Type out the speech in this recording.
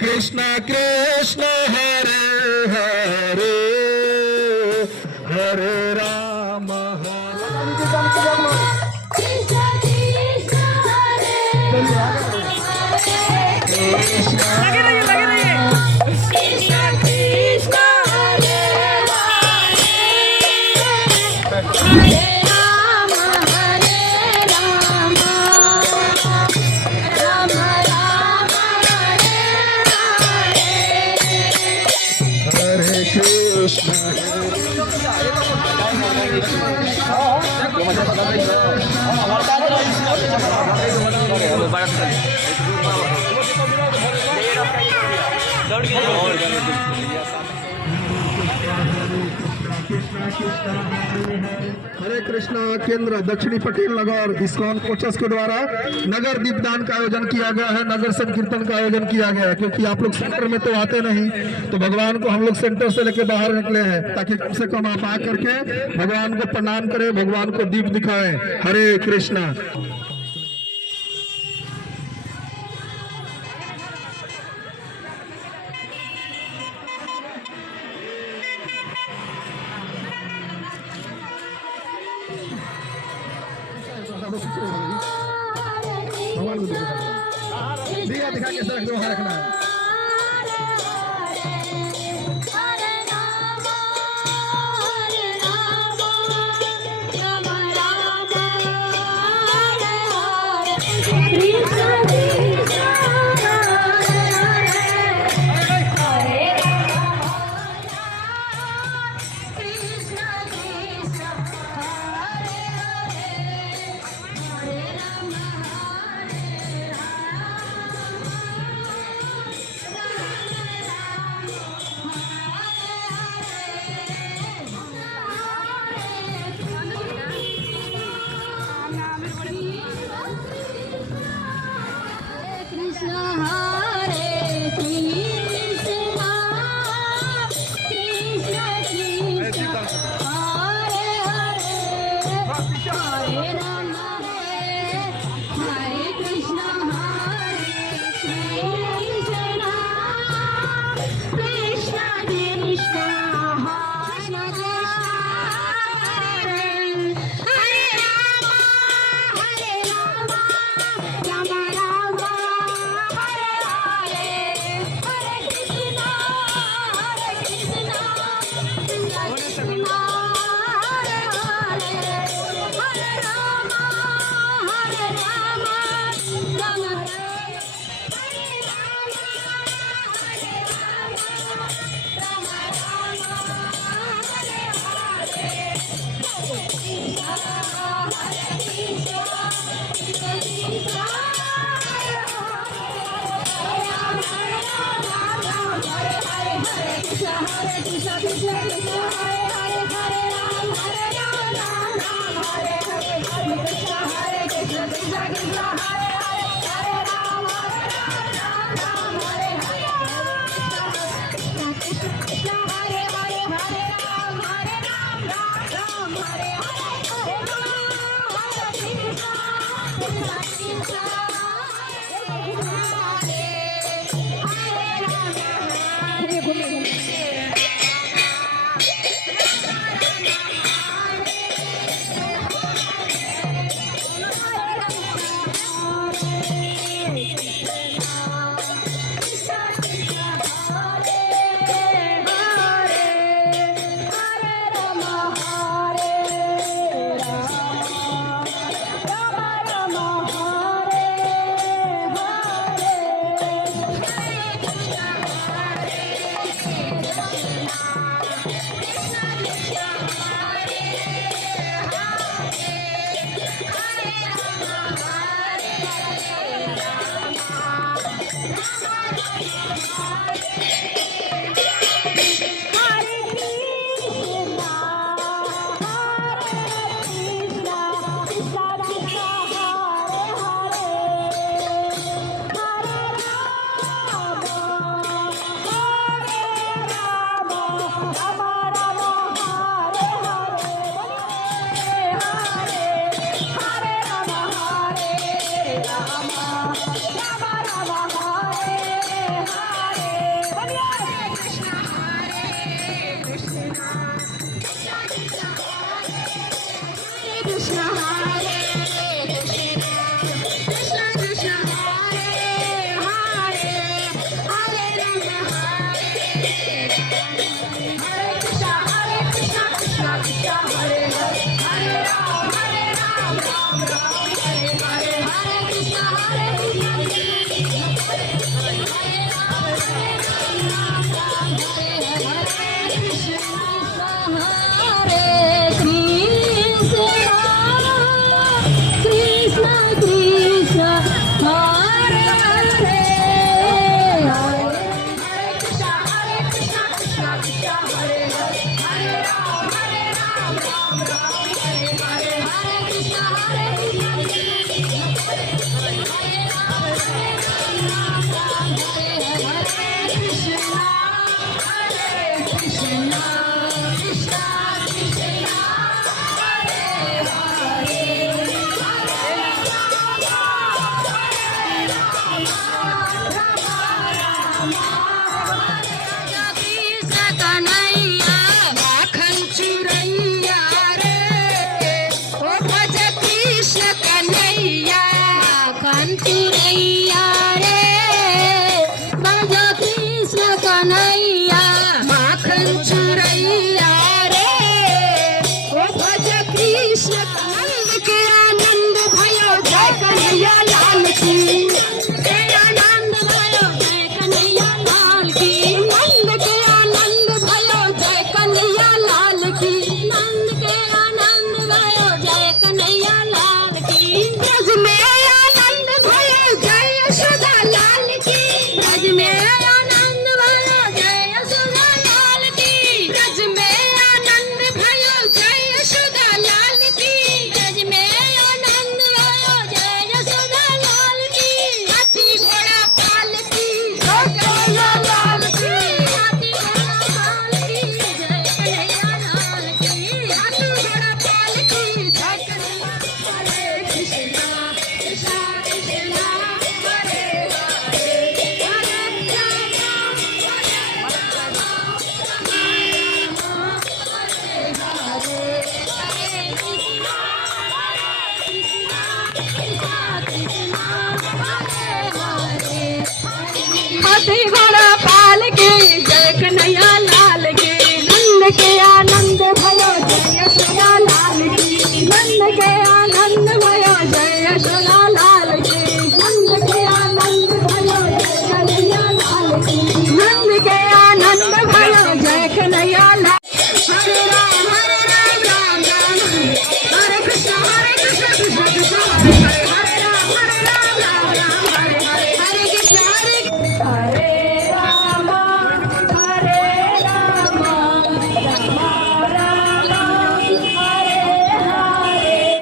कृष्ण कृष्ण हरे हरे हरे राम हरे कृष्णा केंद्र दक्षिणी पटेल नगर इस्कॉन कोचस के द्वारा नगर दीपदान का आयोजन किया गया है, नगर संकीर्तन का आयोजन किया गया है। क्योंकि आप लोग सेंटर में तो आते नहीं, तो भगवान को हम लोग सेंटर से लेकर बाहर निकले हैं ताकि कम से कम आप आकर के भगवान को प्रणाम करें, भगवान को दीप दिखाएं। हरे कृष्णा। भगवान को दिखा कैसे रख दो, वहां रखना है। हाथी घोड़ा पाल के जय कन्हैया लाल के नंद के आनंद भय